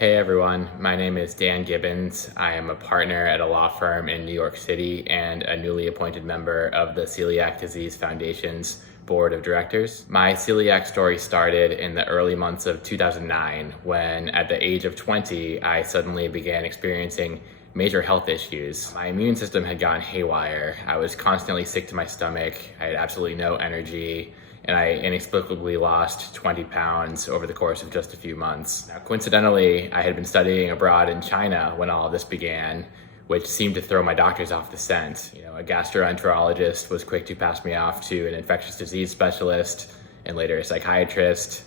Hey everyone, my name is Dan Gibbons. I am a partner at a law firm in New York City and a newly appointed member of the Celiac Disease Foundation's board of directors. My celiac story started in the early months of 2009 when, at the age of 20, I suddenly began experiencing major health issues. My immune system had gone haywire. I was constantly sick to my stomach. I had absolutely no energy, and I inexplicably lost 20 pounds over the course of just a few months. Now, coincidentally, I had been studying abroad in China when all of this began, which seemed to throw my doctors off the scent. A gastroenterologist was quick to pass me off to an infectious disease specialist and later a psychiatrist.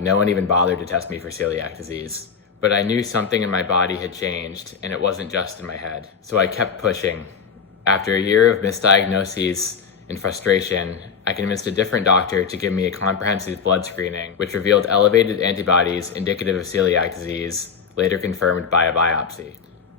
No one even bothered to test me for celiac disease. But I knew something in my body had changed, and it wasn't just in my head. So I kept pushing. After a year of misdiagnoses and frustration, I convinced a different doctor to give me a comprehensive blood screening, which revealed elevated antibodies indicative of celiac disease, later confirmed by a biopsy.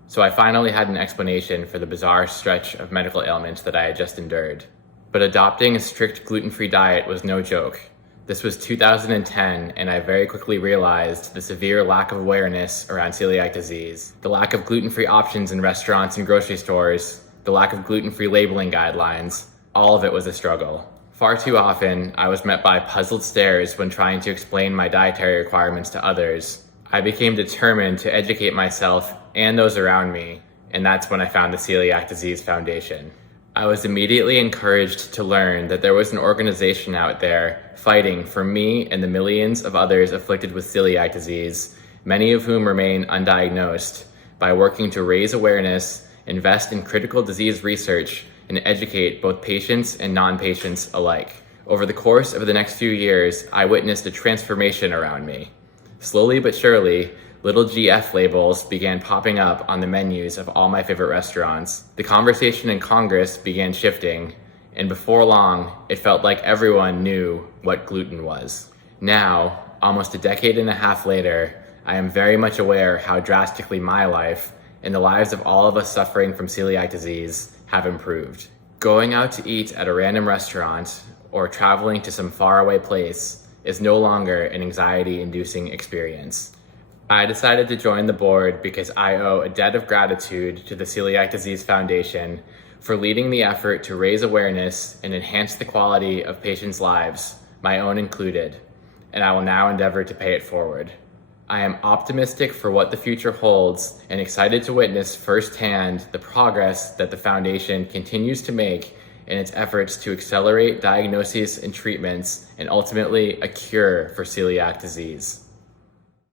So I finally had an explanation for the bizarre stretch of medical ailments that I had just endured. But adopting a strict gluten-free diet was no joke. This was 2010, and I very quickly realized the severe lack of awareness around celiac disease, the lack of gluten-free options in restaurants and grocery stores, the lack of gluten-free labeling guidelines. All of it was a struggle. Far too often, I was met by puzzled stares when trying to explain my dietary requirements to others. I became determined to educate myself and those around me, and that's when I found the Celiac Disease Foundation. I was immediately encouraged to learn that there was an organization out there fighting for me and the millions of others afflicted with celiac disease, many of whom remain undiagnosed, by working to raise awareness, invest in critical disease research, and educate both patients and non-patients alike. Over the course of the next few years, I witnessed a transformation around me. Slowly but surely, little GF labels began popping up on the menus of all my favorite restaurants. The conversation in Congress began shifting, and before long, it felt like everyone knew what gluten was. Now, almost a decade and a half later, I am very much aware how drastically my life and the lives of all of us suffering from celiac disease have improved. Going out to eat at a random restaurant or traveling to some faraway place is no longer an anxiety-inducing experience. I decided to join the board because I owe a debt of gratitude to the Celiac Disease Foundation for leading the effort to raise awareness and enhance the quality of patients' lives, my own included, and I will now endeavor to pay it forward. I am optimistic for what the future holds and excited to witness firsthand the progress that the foundation continues to make in its efforts to accelerate diagnoses and treatments and ultimately a cure for celiac disease.